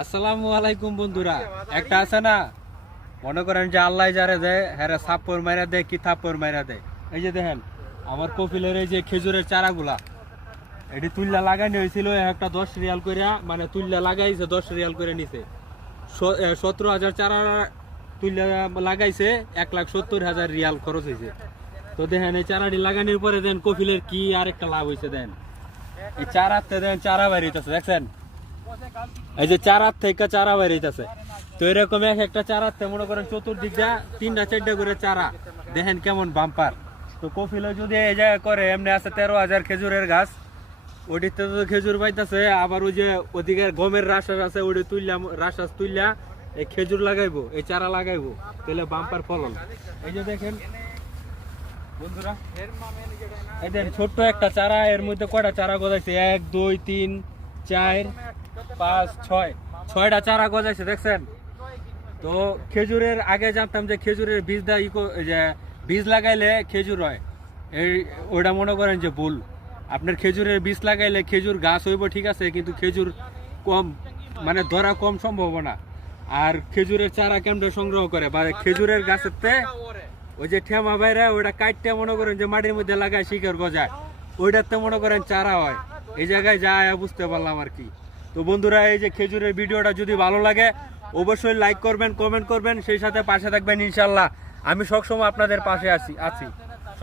আসসালামু আলাইকুম বন্ধুরা। একটা আছে না, মনে করেন যে আল্লাহ যারে দেয় হ্যাঁ থাপ্পড় মাইরা দেয়, কি থাপ্পড় মাইরা দেয়। এই যে দেখেন আমার কপিলের এই যে খেজুরের চারাগুলা, এটি তুল্লা লাগানো হয়েছিল একটা 10 রিয়াল করে, মানে তুল্লা লাগাইছে 10 রিয়াল করে নিছে। 17,000 চারা তুল্লা লাগাইছে, 1,70,000 রিয়াল খরচ হয়েছে। তো দেখেন এই চারাটি লাগানোর পরে দেন কপিলের কি আরেকটা লাভ হয়েছে। দেন এই চারাতে দেন চারা বেরিয়েছে, দেখছেন এই যে চারার থেকে চারা বেরিয়েছে। তো এরকম একটা চারাতে মনে করেন চতুর্দিক যা 3-4টা করে চারা, দেখেন কেমন বাম্পার। তো কপিলে যদি এই জায়গায় করে, এমনি আছে 13,000 খেজুরের গাছ, ওটিতে তো খেজুর পাইতেছে। আবার ওই যে ওদিকে গমের রাসাস আছে, ওটি তুললা রাসাস তুললা এই খেজুর লাগাইবো, এই চারা লাগাইবো, তাহলে বাম্পার ফলন। এই যে দেখেন বন্ধুরা, এই দেখেন ছোট্ট একটা চারা, এর মধ্যে কয়টা চারা গজাইছে, 1 2 3 4 5 6 6টা চারা গজাইছে, দেখছেন। তো খেজুরের আগে জানতাম যে খেজুরের বীজ দা যে বীজ লাগাইলে খেজুর হয়, এই ওটা মনে করেন যে ভুল। আপনার খেজুরের বীজ লাগাইলে খেজুর গাছ হইব ঠিক আছে, কিন্তু খেজুর কম, মানে ধরা কম সম্ভাবনা। আর খেজুরের চারা কেমন সংগ্রহ করে বা খেজুরের গাছের ওই যে ঠেমা বাইরে ওইটা কাটতে মনে করেন যে মাটির মধ্যে লাগায় শিকড় গজায়, ওইটাতে মনে করেন চারা হয়। এই জায়গায় যায় বুঝতে পারলাম আর কি। তো বন্ধুরা, এই যে খেজুরের ভিডিওটা যদি ভালো লাগে অবশ্যই লাইক করবেন, কমেন্ট করবেন, সেই সাথে পাশে থাকবেন ইনশাল্লাহ। আমি সবসময় আপনাদের পাশে আছি।